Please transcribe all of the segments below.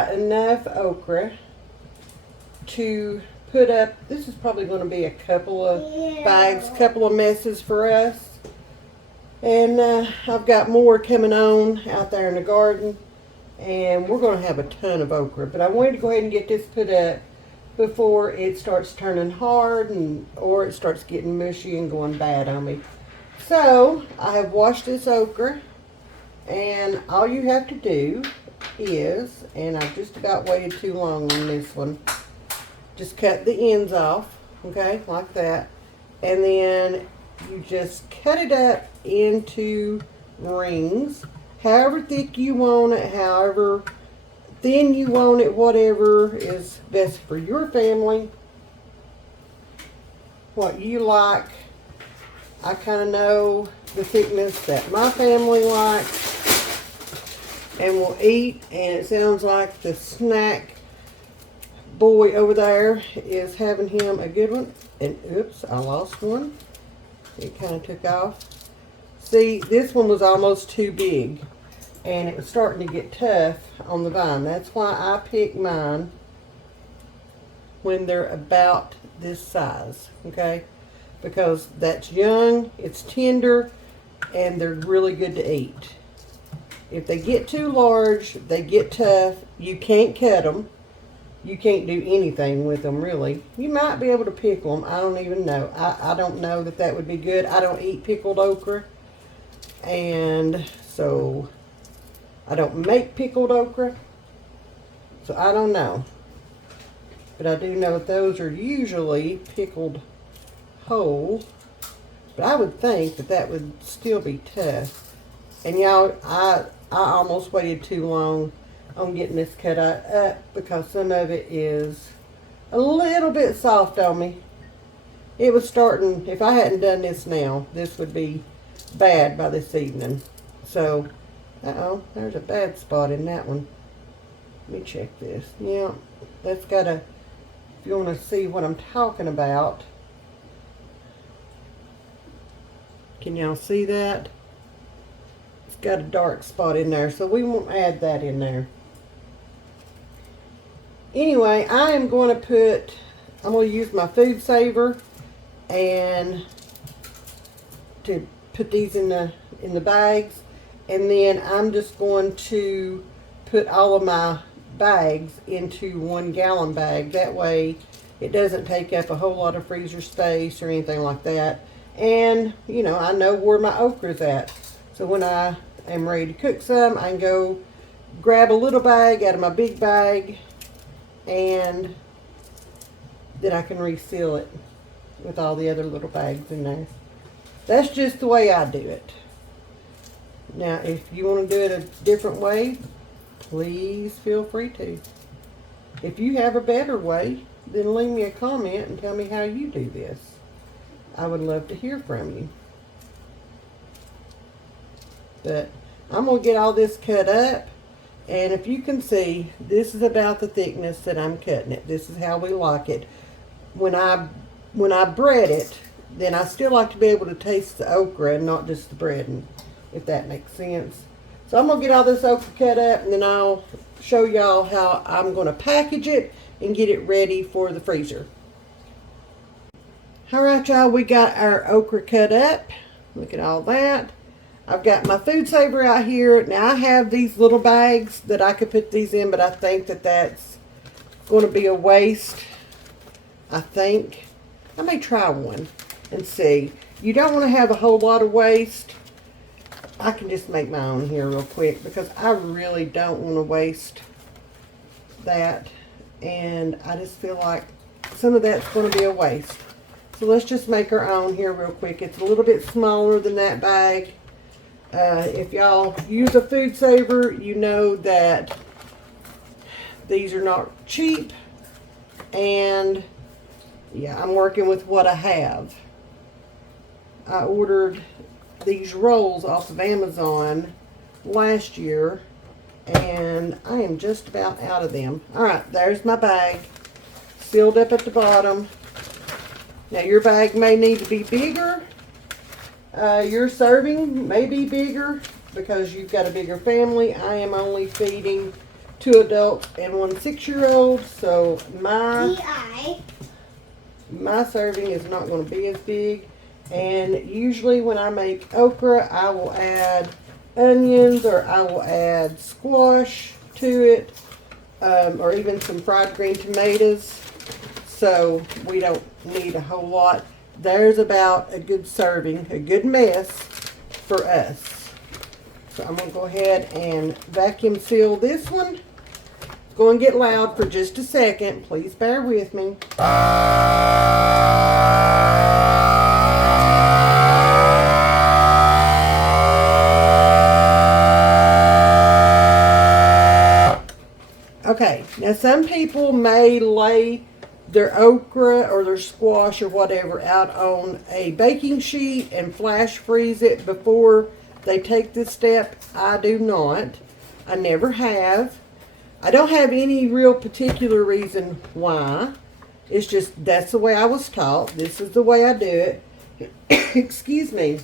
got enough okra to put up. This is probably going to be a couple of bags, couple of messes for us. And I've got more coming on out there in the garden. And we're going to have a ton of okra. But I wanted to go ahead and get this put up before it starts turning hard or it starts getting mushy and going bad on me. So I have washed this okra. And all you have to do is, and I've just about waited too long on this one, just cut the ends off, okay, like that. And then you just cut it up into rings, however thick you want it, however thin you want it, whatever is best for your family, what you like. I kind of know the thickness that my family likes and will eat, and it sounds like the snack boy over there is having him a good one. And oops, I lost one. It kind of took off. See, this one was almost too big and it was starting to get tough on the vine. That's why I pick mine when they're about this size, okay? Because that's young, it's tender, and they're really good to eat. If they get too large, they get tough. You can't cut them. You can't do anything with them, really. You might be able to pickle them. I don't even know. I don't know that that would be good. I don't eat pickled okra. And so I don't make pickled okra. So I don't know. But I do know that those are usually pickled whole. But I would think that that would still be tough. And y'all, I almost waited too long on getting this cut up because some of it is a little bit soft on me. It was starting, if I hadn't done this now, this would be bad by this evening. So, uh-oh, there's a bad spot in that one. Let me check this. Yeah, that's got a, if you want to see what I'm talking about. Can y'all see that? It's got a dark spot in there, so we won't add that in there. Anyway, I am going to I'm going to use my food saver and to put these in the bags, and then I'm just going to put all of my bags into 1 gallon bag. That way it doesn't take up a whole lot of freezer space or anything like that. And, you know, I know where my okra's at. So when I am ready to cook some, I can go grab a little bag out of my big bag, and then I can reseal it with all the other little bags in there. That's just the way I do it. Now, if you want to do it a different way, please feel free to. If you have a better way, then leave me a comment and tell me how you do this. I would love to hear from you. But I'm going to get all this cut up. And if you can see, this is about the thickness that I'm cutting it. This is how we like it. When I bread it, then I still like to be able to taste the okra and not just the breading, if that makes sense. So I'm going to get all this okra cut up, and then I'll show y'all how I'm going to package it and get it ready for the freezer. Alright y'all, we got our okra cut up. Look at all that. I've got my food saver out here. Now I have these little bags that I could put these in, but I think that that's going to be a waste. I think. I may try one and see. You don't want to have a whole lot of waste. I can just make my own here real quick because I really don't want to waste that. And I just feel like some of that's going to be a waste. So let's just make our own here real quick. It's a little bit smaller than that bag. If y'all use a food saver, you know that these are not cheap. And yeah, I'm working with what I have. I ordered these rolls off of Amazon last year, and I am just about out of them. Alright, there's my bag, sealed up at the bottom. Now your bag may need to be bigger. Your serving may be bigger because you've got a bigger family. I am only feeding 2 adults and 1 6-year-old. So my serving is not going to be as big. And usually when I make okra, I will add onions or I will add squash to it, or even some fried green tomatoes. So we don't need a whole lot. There's about a good serving, a good mess for us. So I'm going to go ahead and vacuum seal this one. It's going to get loud for just a second. Please bear with me. Okay, now some people may lay their okra or their squash or whatever out on a baking sheet and flash freeze it before they take this step. I do not. I never have. I don't have any real particular reason why. It's just that's the way I was taught. This is the way I do it. Excuse me.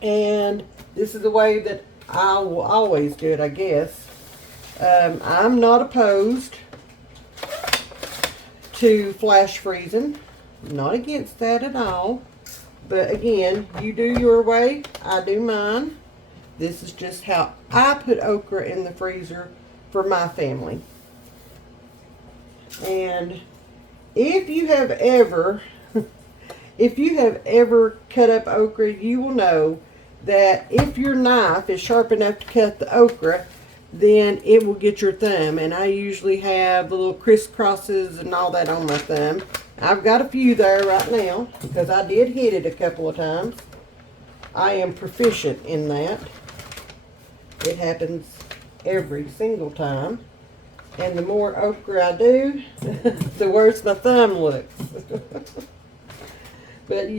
And this is the way that I will always do it, I guess. I'm not opposed to flash freezing. Not against that at all. But again, you do your way, I do mine. This is just how I put okra in the freezer for my family. And if you have ever cut up okra, you will know that if your knife is sharp enough to cut the okra, then it will get your thumb. And I usually have the little crisscrosses and all that on my thumb. I've got a few there right now because I did hit it a couple of times. I am proficient in that. It happens every single time. And the more okra I do, the worse my thumb looks. But if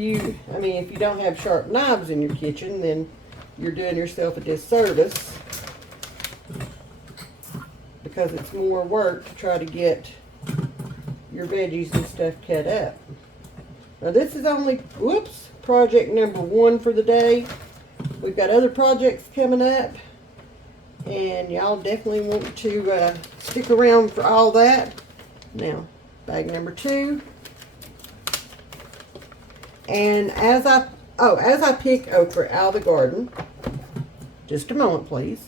you don't have sharp knives in your kitchen, then you're doing yourself a disservice, because it's more work to try to get your veggies and stuff cut up. Now this is only, project number 1 for the day. We've got other projects coming up, and y'all definitely want to stick around for all that. Now, bag number 2. And as I pick okra out of the garden, just a moment please.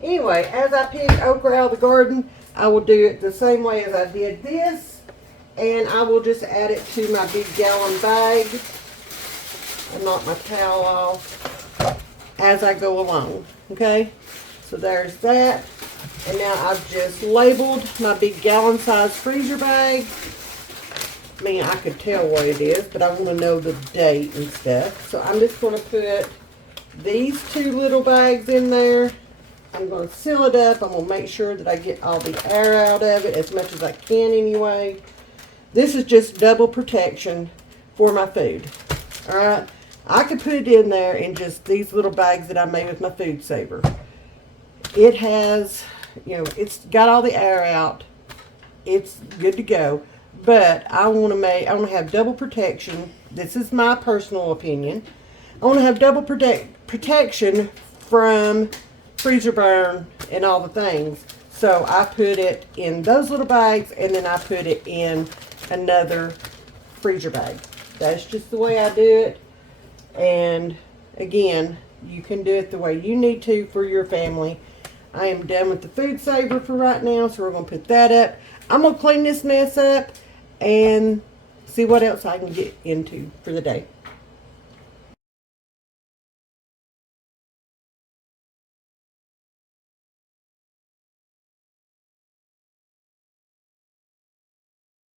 Anyway, as I pick okra out of the garden, I will do it the same way as I did this, and I will just add it to my big gallon bag and knock my towel off as I go along. Okay, so there's that. And now I've just labeled my big gallon size freezer bag. I mean, I could tell what it is, but I want to know the date and stuff. So I'm just going to put these 2 little bags in there. I'm going to seal it up. I'm going to make sure that I get all the air out of it as much as I can anyway. This is just double protection for my food. Alright, I could put it in there in just these little bags that I made with my food saver. It has, it's got all the air out. It's good to go. But I want to have double protection. This is my personal opinion. I want to have double protection from freezer burn and all the things. So I put it in those little bags, and then I put it in another freezer bag. That's just the way I do it. And again, you can do it the way you need to for your family. I am done with the food saver for right now, so we're going to put that up. I'm going to clean this mess up and see what else I can get into for the day.